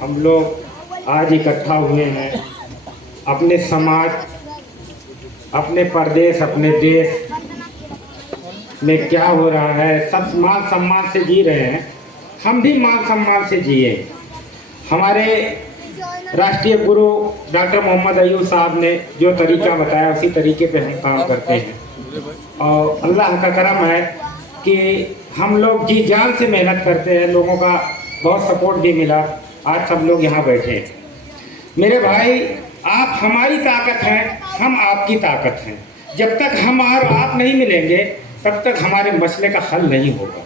हम लोग आज इकट्ठा हुए हैं अपने समाज, अपने प्रदेश, अपने देश में क्या हो रहा है, सब मान सम्मान से जी रहे हैं। हम भी मान सम्मान से जिए। हमारे राष्ट्रीय गुरु डॉक्टर मोहम्मद अयूब साहब ने जो तरीका बताया उसी तरीके पे हम काम करते हैं और अल्लाह का करम है कि हम लोग जी जान से मेहनत करते हैं। लोगों का बहुत सपोर्ट भी मिला, आज सब लोग यहाँ बैठे हैं। मेरे भाई, आप हमारी ताकत हैं, हम आपकी ताकत हैं। जब तक हम और आप नहीं मिलेंगे तब तक हमारे मसले का हल नहीं होगा।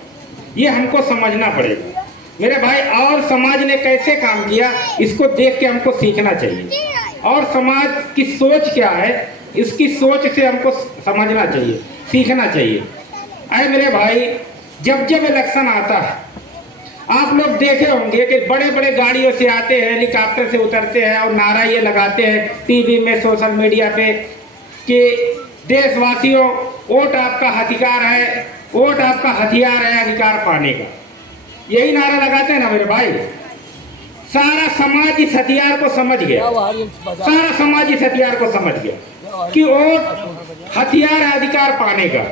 ये हमको समझना पड़ेगा मेरे भाई। और समाज ने कैसे काम किया इसको देख के हमको सीखना चाहिए। और समाज की सोच क्या है, इसकी सोच से हमको समझना चाहिए, सीखना चाहिए। अरे मेरे भाई, जब जब इलेक्शन आता है आप लोग देखे होंगे कि बड़े बड़े गाड़ियों से आते हैं, हेलीकॉप्टर से उतरते हैं और नारा ये लगाते हैं टीवी में, सोशल मीडिया पे कि देशवासियों, वोट आपका हथियार है, वोट आपका हथियार है अधिकार पाने का। यही नारा लगाते हैं ना मेरे भाई। सारा समाज इस हथियार को समझ गया, सारा समाज इस हथियार को समझ गया कि वोट हथियार है अधिकार पाने का।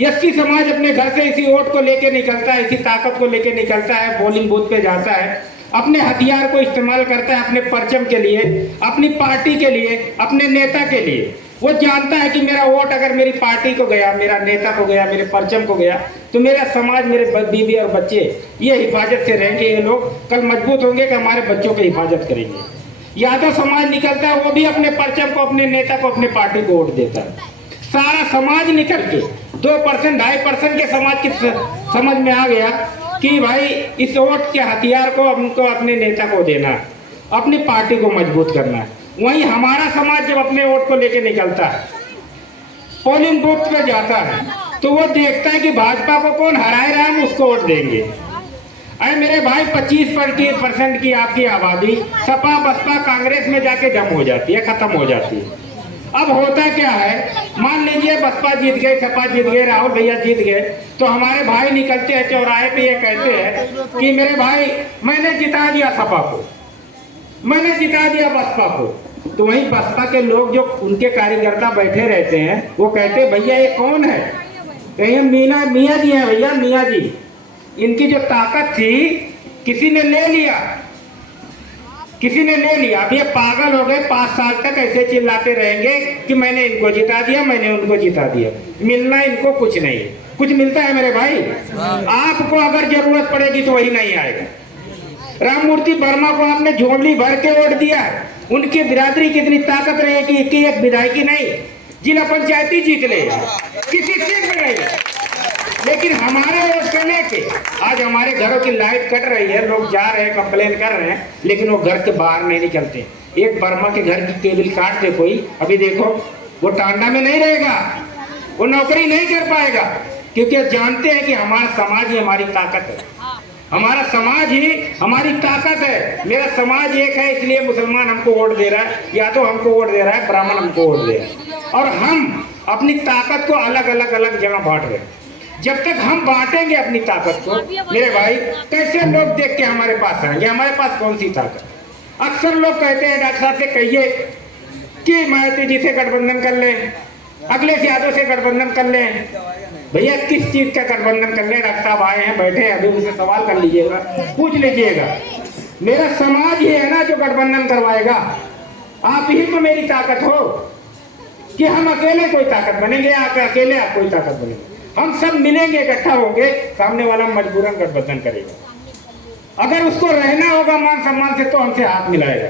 यस्सी समाज अपने घर से इसी वोट को लेके निकलता है, इसी ताकत को लेके निकलता है, पोलिंग बूथ पे जाता है, अपने हथियार को इस्तेमाल करता है अपने परचम के लिए, अपनी पार्टी के लिए, अपने नेता के लिए। वो जानता है कि मेरा वोट अगर मेरी पार्टी को गया, मेरा नेता को गया, मेरे परचम को गया तो मेरा समाज, मेरे बीवी और बच्चे ये हिफाजत से रहेंगे। ये लोग कल मजबूत होंगे कि हमारे बच्चों की हिफाजत करेंगे। यादव समाज निकलता है, वो भी अपने परचम को, अपने नेता को, अपने पार्टी को वोट देता है। सारा समाज निकल के 2%, 2.5% के समाज की समझ में आ गया कि भाई इस वोट के हथियार को हमको अपने नेता को देना है, अपनी पार्टी को मजबूत करना है। वहीं हमारा समाज जब अपने वोट को लेके निकलता है, पोलिंग बूथ पे जाता है, तो वो देखता है कि भाजपा को कौन हराए रहा है, हम उसको वोट देंगे। अरे मेरे भाई, 25% की आपकी आबादी सपा, बसपा, कांग्रेस में जाके जम हो जाती है, खत्म हो जाती है। अब होता क्या है, मान लीजिए बसपा जीत गई, सपा जीत गए, राहुल भैया जीत गए, तो हमारे भाई निकलते हैं चौराहे पे, ये कहते हैं कि मेरे भाई मैंने जिता दिया सपा को, मैंने जिता दिया बसपा को। तो वहीं बसपा के लोग जो उनके कार्यकर्ता बैठे रहते हैं वो कहते भैया ये कौन है, कहीं मियाँ जी हैं भैया, मियाँ जी। इनकी जो ताकत थी किसी ने ले लिया, किसी ने ले लिया। अब ये पागल हो गए, 5 साल तक ऐसे चिल्लाते रहेंगे कि मैंने इनको जिता दिया, मैंने उनको जिता दिया। मिलना इनको कुछ नहीं है। कुछ मिलता है मेरे भाई? आपको अगर जरूरत पड़ेगी तो वही नहीं आएगा। राममूर्ति वर्मा को आपने झोली भर के वोट दिया है, उनकी बिरादरी कितनी ताकत रहेगी कि एक विधायकी नहीं, जिला पंचायती जीत ले, किसी सीट में नहीं। लेकिन हमारे वोट को लेके आज हमारे घरों की लाइट कट रही है, लोग जा रहे हैं, कंप्लेन कर रहे हैं, लेकिन वो घर के बाहर नहीं निकलते। एक वर्मा के घर की केबल काट दे कोई, अभी देखो वो टांडा में नहीं रहेगा, वो नौकरी नहीं कर पाएगा, क्योंकि जानते हैं कि हमारा समाज ही हमारी ताकत है, हमारा समाज ही हमारी ताकत है। मेरा समाज एक है, इसलिए मुसलमान हमको वोट दे रहा है, या तो हमको वोट दे रहा है, ब्राह्मण हमको वोट दे रहा है, और हम अपनी ताकत को अलग अलग जगह बांट रहे हैं। जब तक हम बांटेंगे अपनी ताकत को मेरे भाई, कैसे लोग देख के हमारे पास आएंगे? हमारे पास कौन सी ताकत? अक्सर लोग कहते हैं डॉक्टर साहब से कहिए कि मायावती जी से गठबंधन कर लें, अखिलेश यादव से गठबंधन कर लें। भैया किस चीज का गठबंधन कर लें? डॉक्टर साहब आए हैं, बैठे हैं, अभी उनसे सवाल कर लीजिएगा, पूछ लीजिएगा। मेरा समाज ही है ना जो गठबंधन करवाएगा। आप ही तो मेरी ताकत हो कि हम अकेले कोई ताकत बनेंगे, आप अकेले आप कोई ताकत बनेंगे। हम सब मिलेंगे, इकट्ठा होंगे, सामने वाला मजबूरन गठबंधन करेगा। अगर उसको रहना होगा मान सम्मान से तो हमसे हाथ मिलाएगा,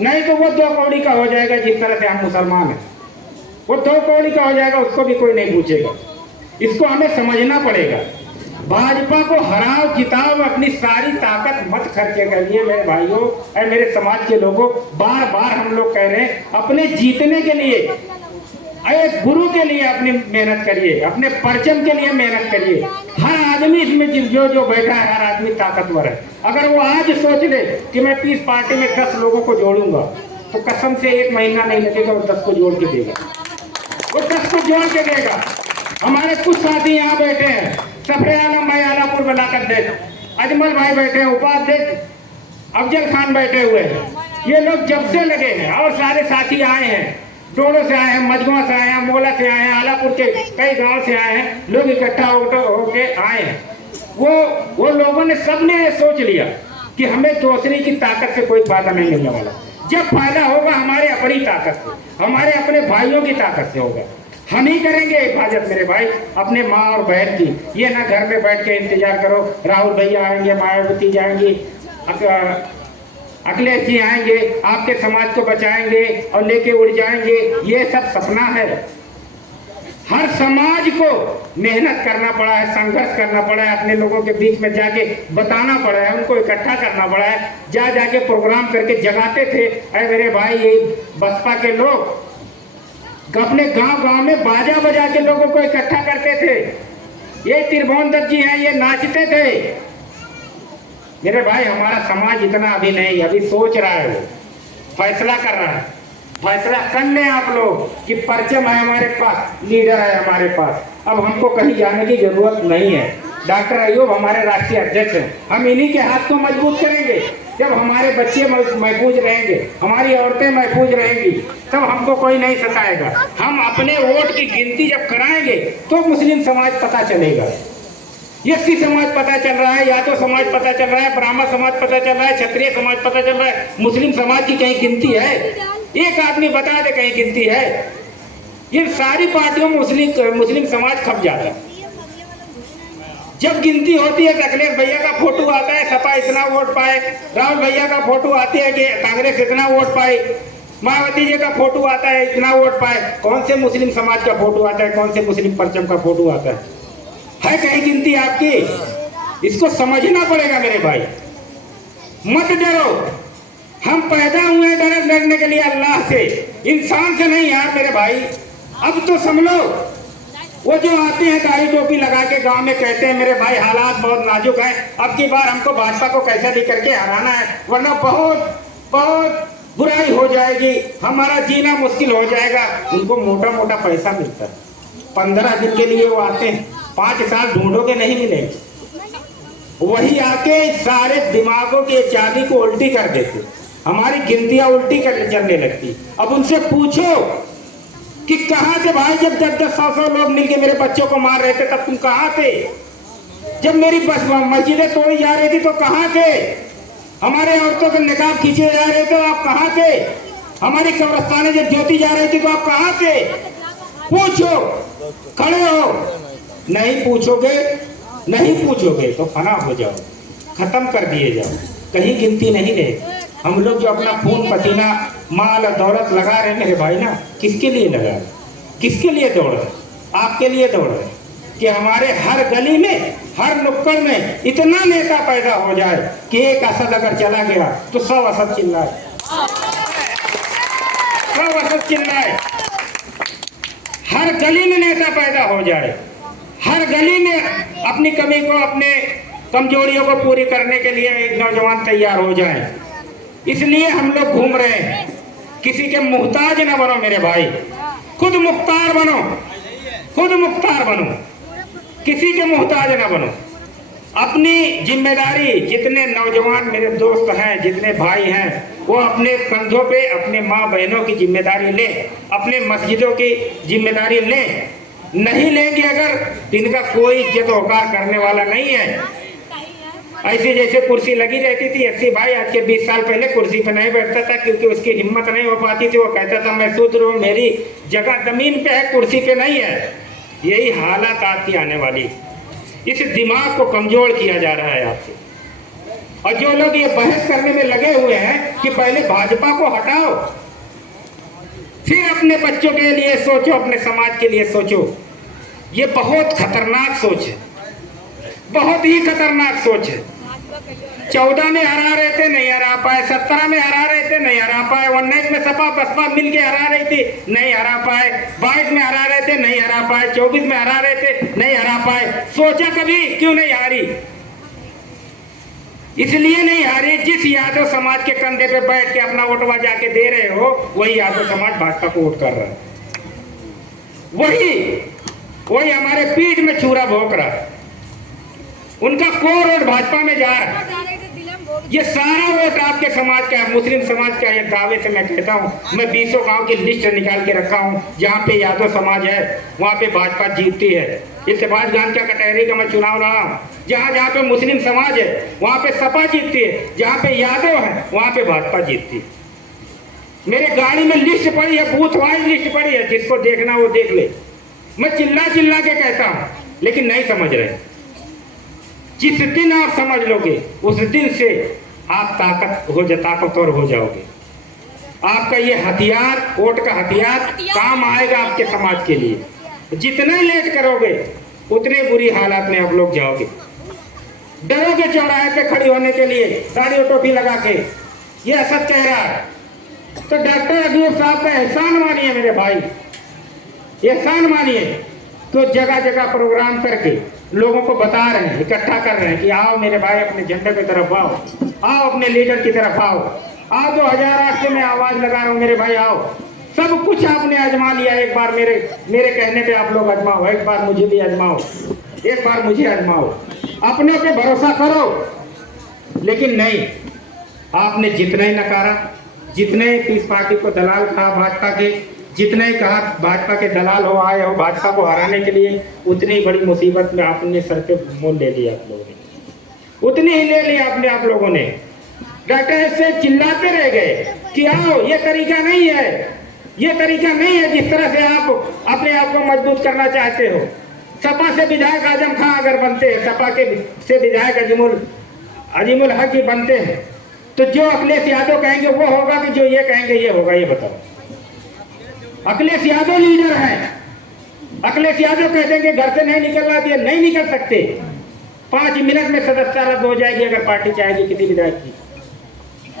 नहीं तो वो 2 कौड़ी का हो जाएगा। जिस तरह से हम मुसलमान हैं, वो 2 कौड़ी का हो जाएगा, उसको भी कोई नहीं पूछेगा। इसको हमें समझना पड़ेगा। भाजपा को हराओ, जिताओ, अपनी सारी ताकत मत खर्चे करिए मेरे भाइयों और मेरे समाज के लोगों। बार बार हम लोग कह रहे हैं, अपने जीतने के लिए, एक गुरु के लिए अपनी मेहनत करिए, अपने परचम के लिए मेहनत करिए। हर आदमी इसमें जो बैठा है, हर आदमी ताकतवर है। अगर वो आज सोच ले कि मैं पीस पार्टी में 10 लोगों को जोड़ूंगा, तो कसम से 1 महीना नहीं लगेगा, वो 10 को जोड़ के देगा, वो 10 को जोड़ के देगा। हमारे कुछ साथी यहाँ बैठे हैं, सफरे आलम भाई आलापुर बलाकर दे, अजमल भाई बैठे हैं, उपाध्यक्ष अफजल खान बैठे हुए हैं। ये लोग जब से लगे हैं और सारे साथी आए हैं, टोड़ों से आए हैं, मजगुआ से आए हैं, मोला से आए हैं, आलापुर के कई गांव से आए हैं, लोग इकट्ठा होके आए हैं। वो लोगों ने सबने ये सोच लिया कि हमें दूसरे की ताकत से कोई फायदा नहीं मिलने वाला। जब फायदा होगा हमारे अपनी ताकत से, हमारे अपने भाइयों की ताकत से होगा। हम ही करेंगे हिफाजत मेरे भाई अपने माँ और बहन की। ये ना घर में बैठ के इंतजार करो राहुल भैया आएंगे, मायावती जाएंगी, अखिलेश जी आएंगे, आपके समाज को बचाएंगे और लेके उड़ जाएंगे। ये सब सपना है। हर समाज को मेहनत करना पड़ा है, संघर्ष करना पड़ा है, अपने लोगों के बीच में जाके बताना पड़ा है, उनको इकट्ठा करना पड़ा है। जाके प्रोग्राम करके जगाते थे। अरे मेरे भाई, ये बसपा के लोग अपने गांव में बाजा बजा के लोगों को इकट्ठा करते थे। ये त्रिभुवन दत्त जी हैं, ये नाचते थे। मेरे भाई, हमारा समाज इतना अभी नहीं, अभी सोच रहा है, वो फैसला कर रहा है। फैसला कर लें आप लोग कि परचम है हमारे पास, लीडर है हमारे पास, अब हमको कहीं जाने की जरूरत नहीं है। डॉक्टर अयूब हमारे राष्ट्रीय अध्यक्ष हैं, हम इन्हीं के हाथ को मजबूत करेंगे। जब हमारे बच्चे महफूज रहेंगे, हमारी औरतें महफूज रहेंगी, तब हमको कोई नहीं सताएगा। हम अपने वोट की गिनती जब कराएंगे तो मुस्लिम समाज पता चलेगा, एससी समाज पता चल रहा है, यादव समाज पता चल रहा है, ब्राह्मण समाज पता चल रहा है, क्षत्रिय समाज पता चल रहा है। मुस्लिम समाज की कहीं गिनती है? एक आदमी बता दे कहीं गिनती है? ये सारी पार्टियों में मुस्लिम समाज खप जाता है। जब गिनती होती है तो अखिलेश भैया का फोटो आता है, सपा इतना वोट पाए, राहुल भैया का फोटो आती है कि कांग्रेस इतना वोट पाई, मायावती जी का फोटो आता है इतना वोट पाए। कौन से मुस्लिम समाज का फोटो आता है, कौन से मुस्लिम परचम का फोटो आता है कहीं गिनती आपकी? इसको समझना पड़ेगा मेरे भाई। मत डरो, हम पैदा हुए हैं डरने के लिए अल्लाह से, इंसान से नहीं यार मेरे भाई। अब तो समझ लो, वो जो आते हैं दाढ़ी टोपी लगा के गांव में कहते हैं मेरे भाई हालात बहुत नाजुक है, अब की बार हमको भाजपा को कैसा भी करके हराना है, वरना बहुत बुराई हो जाएगी, हमारा जीना मुश्किल हो जाएगा। उनको मोटा मोटा पैसा मिलता है, 15 दिन के लिए वो आते हैं, 5 साल ढूंढोगे नहीं मिलेंगे। वही आके सारे दिमागों की चाबी को उल्टी कर देते, हमारी गिनतियां उल्टी चलने लगती। अब उनसे पूछो कि कहां थे भाई जब 10-100 लोग मिलके मेरे बच्चों को मार रहे थे, तब तुम कहां थे? जब मेरी मस्जिदें तोड़ी जा रही थी तो कहां थे? हमारे औरतों के निकाब खींचे जा रहे थे, आप कहां थे? हमारी कब्रिस्तानें जब जोती जा रही थी तो आप कहां थे? पूछो, खड़े हो। नहीं पूछोगे तो फना हो जाओ, खत्म कर दिए जाओ, कहीं गिनती नहीं रहे। हम लोग जो अपना खून पसीना माल और दौलत लगा रहे हैं मेरे भाई ना, किसके लिए लगा रहे, किसके लिए दौड़ रहे? आपके लिए दौड़ रहे कि हमारे हर गली में, हर नुक्कड़ में इतना नेता पैदा हो जाए कि एक असद अगर चला गया तो 100 असद चिल्लाए, 100 असद चिल्लाए। हर गली में नेता पैदा हो जाए, हर गली में अपनी कमी को, अपने कमजोरियों को पूरी करने के लिए एक नौजवान तैयार हो जाए। इसलिए हम लोग घूम रहे हैं। किसी के मुहताज न बनो मेरे भाई, खुद मुख्तार बनो, खुद मुख्तार बनो, किसी के मुहताज न बनो। अपनी जिम्मेदारी, जितने नौजवान मेरे दोस्त हैं, जितने भाई हैं, वो अपने कंधों पे अपने माँ बहनों की जिम्मेदारी लें, अपने मस्जिदों की जिम्मेदारी लें। नहीं लेंगे अगर, इनका कोई इज्जत वकार करने वाला नहीं है। ऐसी जैसे कुर्सी लगी रहती थी, 80 भाई आज के 20 साल पहले कुर्सी पे नहीं बैठता था क्योंकि उसकी हिम्मत नहीं हो पाती थी। वो कहता था मैं शूद्र हूँ, मेरी जगह जमीन पे है, कुर्सी पे नहीं है। यही हालत आपकी आने वाली। इस दिमाग को कमजोर किया जा रहा है आपसे। और जो लोग ये बहस करने में लगे हुए हैं कि पहले भाजपा को हटाओ, फिर अपने बच्चों के लिए सोचो, अपने समाज के लिए सोचो, ये बहुत खतरनाक सोच है, बहुत ही खतरनाक सोच है। 14 में हरा रहे थे, नहीं हरा पाए, 17 में हरा रहे थे, नहीं हरा पाए, 19 में सपा बसपा मिल के हरा रही थी, नहीं हरा पाए, 22 में हरा रहे थे, नहीं हरा पाए, 24 में हरा रहे थे, नहीं हरा पाए। सोचा कभी क्यों नहीं हारी? इसलिए नहीं हारी, जिस यादव समाज के कंधे पे बैठ के अपना वोटवा जाके दे रहे हो, वही यादव समाज भाजपा को वोट कर रहा है, वही हमारे पीठ में छुरा भोंक रहा है। उनका कोर वोट भाजपा में जा रहा है। ये सारा वोट आपके समाज का है, मुस्लिम समाज का। ये दावे से मैं कहता हूँ, मैं 20 गांव की लिस्ट निकाल के रखा हूँ, जहाँ पे यादव समाज है वहाँ पे भाजपा जीतती है। इत्तेफाकगंज का कटहरी का मैं चुनाव लड़ा हूँ, जहाँ जहाँ पे मुस्लिम समाज है वहाँ पे सपा जीतती है, जहाँ पे यादव है वहाँ पे भाजपा जीतती है। मेरे गाड़ी में लिस्ट पड़ी है, बूथ वाइज लिस्ट पड़ी है, जिसको देखना वो देख ले। मैं चिल्ला चिल्ला के कहता हूँ, लेकिन नहीं समझ रहे। जिस दिन आप समझ लोगे उस दिन से आप ताकतवर हो जाओगे। आपका ये हथियार, वोट का हथियार काम आएगा आपके समाज के लिए। जितना लेट करोगे उतने बुरी हालात में आप लोग जाओगे। डरोगे चौराहे पे खड़ी होने के लिए दाढ़ी और टोपी लगा के, ये असद कह रहा है। तो डॉक्टर अयूब साहब का एहसान मानिए मेरे भाई, एहसान मानिए। तो जगह जगह प्रोग्राम करके लोगों को बता रहे हैं, इकट्ठा कर रहे हैं कि आओ मेरे भाई अपने झंडे की तरफ आओ, आओ अपने लीडर की तरफ आओ, 2008 से मैं आवाज लगा रहा हूँ मेरे भाई आओ। सब कुछ आपने आजमा लिया, एक बार मेरे कहने पे आप लोग आजमाओ, एक बार मुझे भी आजमाओ, एक बार मुझे आजमाओ। अपने पे भरोसा करो। लेकिन नहीं, आपने जितना ही नकारा, जितने इस पार्टी को दलाल कहा भाजपा के, जितने ही कहा भाजपा के दलाल हो आए हो भाजपा को हराने के लिए, उतनी बड़ी मुसीबत में आपने सर पे मोल ले लिया आप लोगों ने, उतनी ही ले लिया आपने आप लोगों ने। डॉक्टर से चिल्लाते रह गए कि आओ, ये तरीका नहीं है, ये तरीका नहीं है जिस तरह से आप अपने आप को मजबूत करना चाहते हो। सपा से विधायक आजम खां अगर बनते हैं, सपा के से विधायक अजीमुल हक जी बनते हैं, तो जो अखिलेश यादव कहेंगे वो होगा कि जो ये कहेंगे ये होगा? ये बताओ। अखिलेश यादव लीडर है, अखिलेश यादव कह देंगे घर से नहीं निकलना, दिया नहीं निकल सकते। 5 मिनट में सदस्यता रद्द हो जाएगी अगर पार्टी चाहेगी किसी विधायक की,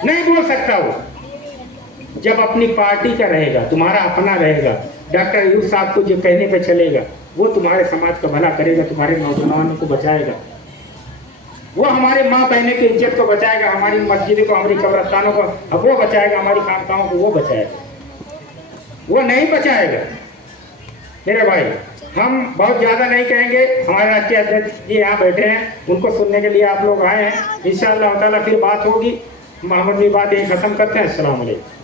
नहीं बोल सकता वो। जब अपनी पार्टी का रहेगा, तुम्हारा अपना रहेगा, डॉक्टर अयूब साहब को जो कहने पे चलेगा वो तुम्हारे समाज का भला करेगा, तुम्हारे नौजवानों को बचाएगा, वो हमारे माँ बहने की इज्जत को बचाएगा, हमारी मस्जिद को, हमारी कब्रिस्तानों को वो बचाएगा, हमारी खानकाहों को वो बचाएगा, वो नहीं बचाएगा। मेरे भाई, हम बहुत ज्यादा नहीं कहेंगे, हमारे राष्ट्रीय अध्यक्ष जी यहाँ बैठे हैं, उनको सुनने के लिए आप लोग आए हैं। इंशाअल्लाह ताला फिर बात होगी। मोहम्मद भी बात यही खत्म करते हैं। अस्सलाम वालेकुम।